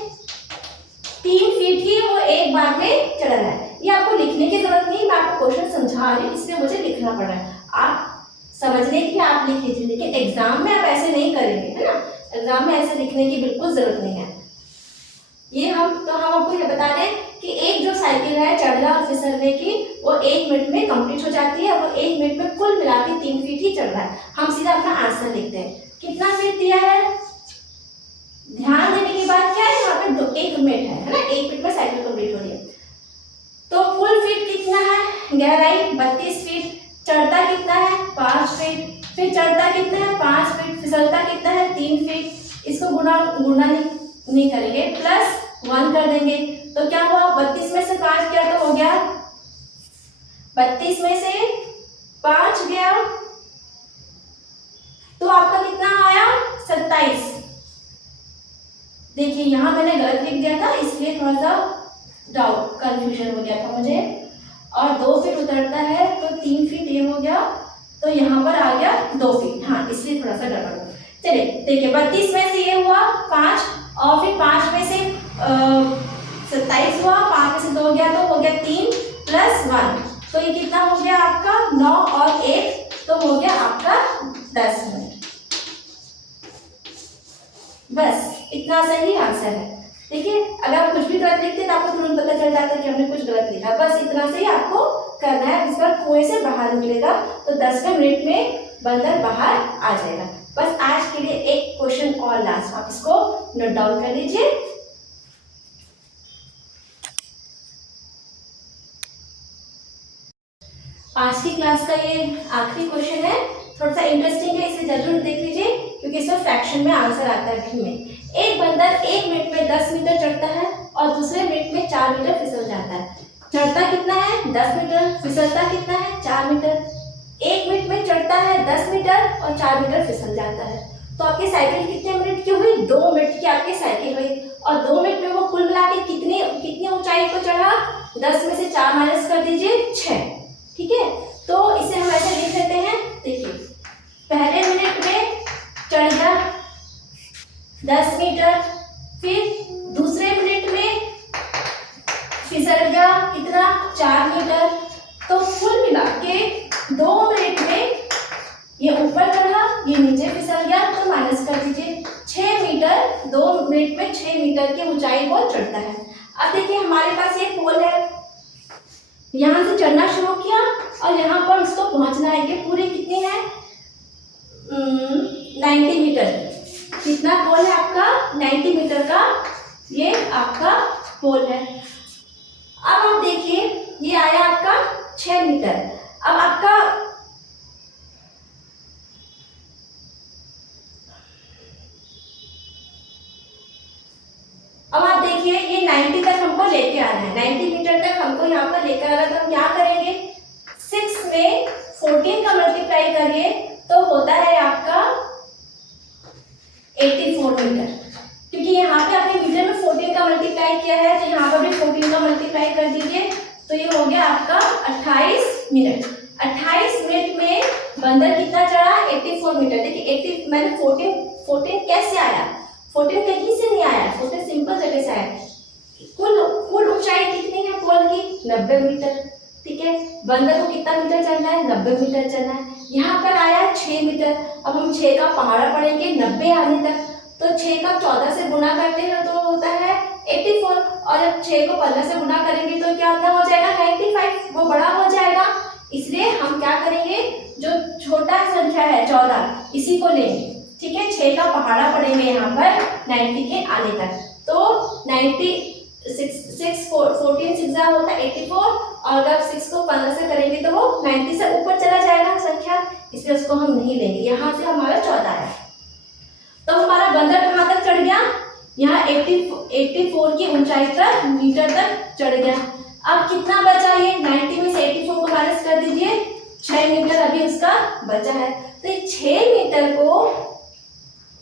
3 फीट ही वो एक बार में चढ़ रहा है। ये आपको लिखने की जरूरत नहीं, मैं आपको क्वेश्चन समझा रही हूँ, इसलिए मुझे लिखना पड़ रहा है। आप समझने के लिए आप लिख लीजिए, लेकिन एग्जाम में आप ऐसे नहीं करेंगे, है ना। एग्जाम में ऐसे लिखने की बिल्कुल जरूरत नहीं है। ये हम आपको ये बता दें कि एक जो साइकिल है चढ़ना और फिसलने की, वो 1 मिनट में कंप्लीट हो जाती है। वो 1 मिनट में कुल मिला के 3 फीट ही चढ़ रहा है। हम सीधा अपना आंसर लिखते हैं, कितना फीट दिया है। ध्यान देने की बात क्या है, यहाँ पे 1 मिनट है ना, 1 मिनट में साइकिल कंप्लीट हो रही है। तो कुल फीट कितना है, गहराई 32 फीट, चढ़ता कितना है 5 फीट, फिर चढ़ता कितना है 5 फीट, फिसलता कितना है 3 फीट। इसको गुणा नहीं करेंगे, +1 कर देंगे। तो क्या हुआ, 32 में से 5 गया तो हो गया, 32 में से 5 गया तो आपका कितना आया 27। देखिए यहाँ मैंने गलत लिख दिया था, इसलिए थोड़ा सा डाउट कंफ्यूजन हो गया था मुझे। और 2 फीट उतरता है तो 3 फीट ये हो गया, तो यहाँ पर आ गया 2 फीट, हाँ इसलिए थोड़ा सा गड़बड़ हुआ। चलिए देखिए 32 में से ये हुआ 5, और फिर 5 में से 27 हुआ, 5 में से 2 गया तो हो गया 3 +1, तो ये कितना हो गया आपका 9 और 1, तो हो गया आपका 10 मिनट। बस इतना सही आंसर है। देखिए अगर आप कुछ भी गलत लिखते हैं तो आपको तुरंत पता चल जाता है कि हमने कुछ गलत लिखा। बस इतना से ही आपको करना है। जिस बार कुएं से बाहर निकलेगा तो 10वें मिनट में बंदर बाहर आ जाएगा। बस आज के लिए एक क्वेश्चन और लास्ट, आप इसको नोट डाउन कर लीजिए। आज की क्लास का ये आखिरी क्वेश्चन है, थोड़ा सा इंटरेस्टिंग है, इसे जरूर देख लीजिए क्योंकि इसमें फ्रैक्शन में आंसर आता है भी में। एक बंदर 1 मिनट में 10 मीटर चढ़ता है और दूसरे मिनट में 4 मीटर फिसल जाता है। चढ़ता कितना है 10 मीटर, फिसलता कितना है 4 मीटर। 1 मिनट में चढ़ता है 10 मीटर और 4 मीटर फिसल जाता है। तो आपकी साइकिल कितने मिनट की हुई, 2 मिनट की आपकी साइकिल हुई। और 2 मिनट में वो कुल मिला के कितनी ऊंचाई को चढ़ा, 10 में से 4 माइनस कर दीजिए 6, ठीक है। तो इसे हम ऐसे लिख लेते हैं, देखिए पहले मिनट में चढ़ गया 10 मीटर, फिर दूसरे मिनट में फिसल गया कितना 4 मीटर। तो कुल मिला के 2 मिनट में ये ऊपर चढ़ा, ये नीचे फिसल गया, तो माइनस कर दीजिए 6 मीटर। 2 मिनट में 6 मीटर की ऊंचाई को चढ़ता है। अब देखिए हमारे पास ये पोल है, यहाँ से चढ़ना शुरू किया और और यहाँ पर उसको पहुँचना है कि पूरे कितने हैं 90 मीटर। कितना पोल है आपका 90 मीटर का ये आपका पोल है। अब आप देखिए ये आया आपका 6 मीटर। अब आपका अब आप देखिए ये 90 तक हमको लेके आना है, 90 मीटर तक हमको यहाँ पर लेकर आना। तो हम क्या करेंगे 6 में 14 का मल्टीप्लाई करिए तो होता है आपका 84 मीटर, क्योंकि यहाँ पे आपने मीटर में 14 का मल्टीप्लाई किया है तो यहाँ पर भी 14 का मल्टीप्लाई कर दीजिए तो ये हो गया आपका 28 मिनट। 28 मिनट में बंदर कितना चढ़ा 84 मीटर। देखिए 80 मैंने 14 कैसे आया, 14 कहीं से नहीं आया, 14 सिंपल जगह से आया। कुल ऊंचाई कितनी है पोल की 90 मीटर, ठीक है। बंदर को कितना मीटर चलना है 90 मीटर चलना है। यहाँ पर आया 6 मीटर। अब हम 6 का पहाड़ा पड़ेंगे 90 आने तक, तो 6 का 14 से गुना करते हैं तो होता है 84, और जब 6 को 15 से गुना करेंगे तो क्या अपना हो जाएगा 95, वो बड़ा हो जाएगा। इसलिए हम क्या करेंगे जो छोटा संख्या है 14 इसी को लेंगे, ठीक है। 6 का पहाड़ा पड़ेंगे यहाँ पर 90 के आने तक, तो 14 6 होता है 84, और अगर 6 को 15 से करेंगे तो वो 90 से ऊपर चला जाएगा संख्या, इसलिए उसको हम नहीं लेंगे। यहाँ से हमारा 14 है। तो हमारा बंदर कहाँ तक चढ़ गया, यहाँ 84 की ऊंचाई तक मीटर तक चढ़ गया। अब कितना बचा, ये 90 में से 84 को माइनस कर दीजिए, 6 मीटर अभी उसका बचा है। तो ये 6 मीटर को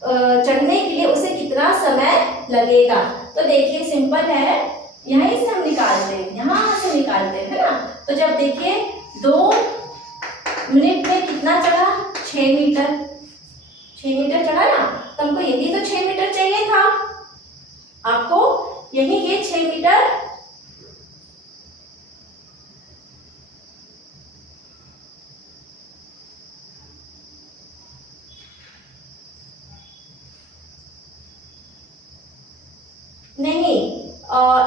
चढ़ने के लिए उसे कितना समय लगेगा, तो देखिए सिंपल है, यहीं से हम निकालते हैं, यहाँ से निकालते हैं, है ना। तो जब देखिए 2 मिनट में कितना चढ़ा 6 मीटर, 6 मीटर चढ़ा ना, तो हमको यही तो 6 मीटर चाहिए था, आपको यही ये 6 मीटर नहीं।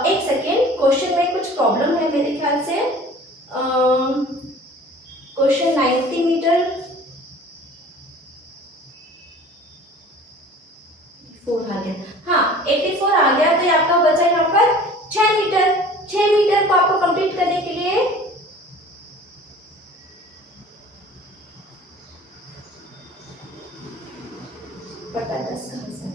एक सेकेंड, क्वेश्चन में कुछ प्रॉब्लम है मेरे ख्याल से। क्वेश्चन 90 मीटर 4 आ गया, हाँ 84 आ गया, तो ये आपका बचा यहाँ पर 6 मीटर। 6 मीटर को आपको कंप्लीट करने के लिए बटा 10 कहाँ से है,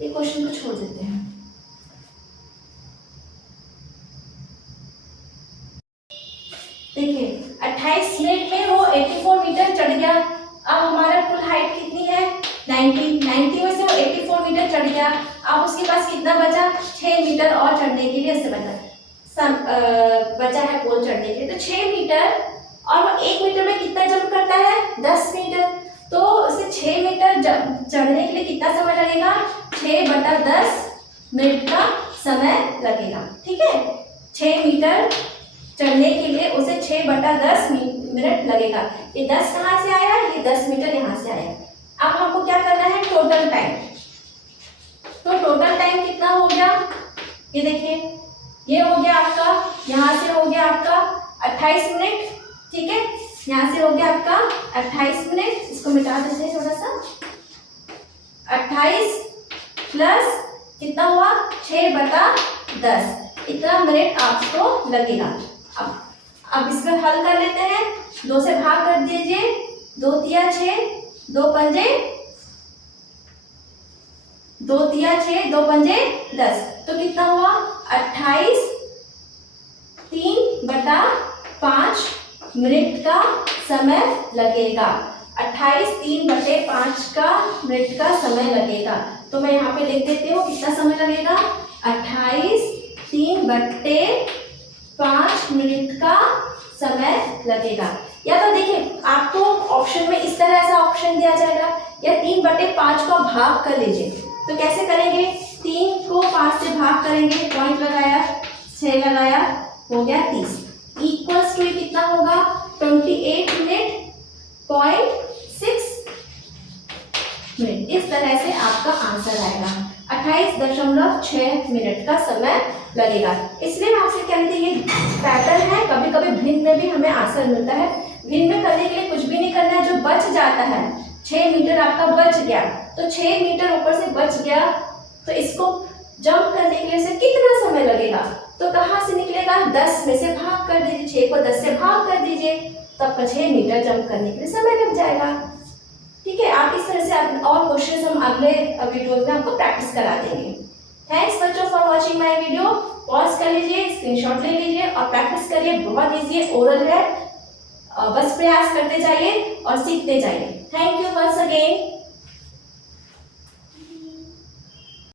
ये क्वेश्चन को छोड़ देते हैं। देखिए 28 मिनट में वो 84 मीटर चढ़ गया। अब हमारा कुल हाइट कितनी है 90 में से वो 84 मीटर चढ़ गया। अब उसके पास कितना बचा 6 मीटर और चढ़ने के लिए, बचा है पोल चढ़ने के लिए, तो 6 मीटर, और वो 1 मीटर में कितना जंप करता है 10 मीटर, तो उसे 6 मीटर चढ़ने के लिए कितना समय लगेगा 6/10 मिनट का समय लगेगा, ठीक है। 6 मीटर चढ़ने के लिए उसे 6/10 मिनट लगेगा। ये 10 कहाँ से आया, ये 10 मीटर यहाँ से आया। अब हमको क्या करना है टोटल टाइम, तो टोटल टाइम कितना हो गया, ये देखिए ये हो गया आपका, यहाँ से हो गया आपका 28 मिनट, ठीक है। यहाँ से हो गया आपका 28 मिनट, इसको मिटा देते हैं थोड़ा सा, 28 प्लस कितना हुआ 6/10, इतना मिनट आपको लगेगा। अब इसमें हल कर लेते हैं, 2 से भाग कर दीजिए, 2 तिया 6, 2 पंजे 2 तिया 6, 2 पंजे 10, तो कितना हुआ 28 3/5 मिनट का समय लगेगा। 28 3/5 का मिनट का समय लगेगा। तो मैं यहाँ पे लिख देती हूँ कितना समय लगेगा, 28 3/5 मिनट का समय लगेगा। या तो देखिए आपको ऑप्शन में इस तरह ऐसा ऑप्शन दिया जाएगा, या 3/5 का भाग कर लीजिए। तो कैसे करेंगे, 3 को 5 से भाग करेंगे, पॉइंट लगाया, 6 लगाया, हो गया 30, इक्वल्स टू कितना होगा 28 मिनट 0.6 मिनट। इस तरह से आपका आंसर आएगा 28.6 मिनट का समय लगेगा। इसलिए मैं आपसे कह रही थी ये पैटर्न है, कभी कभी भिन्न में भी हमें आंसर मिलता है। भिन्न में करने के लिए कुछ भी नहीं करना है, जो बच जाता है 6 मीटर आपका बच गया, तो 6 मीटर ऊपर से बच गया, तो इसको जंप करने के लिए से कितना समय लगेगा, तो कहाँ से निकलेगा, 10 में से भाग कर दीजिए, 6 को 10 से भाग कर दीजिए, तो आपका 6 मीटर जंप करने के लिए समय लग जाएगा। ठीक है, आप इस तरह से और क्वेश्चन हम अगले वीडियो में आपको प्रैक्टिस करा देंगे। थैंक्स बच्चों for watching my video. Pause कर लीजिए, स्क्रीनशॉट ले लीजिए और प्रैक्टिस करिए। बहुत इजी है, ओरल है, बस प्रयास करते जाइए और सीखते जाइए। Thank you.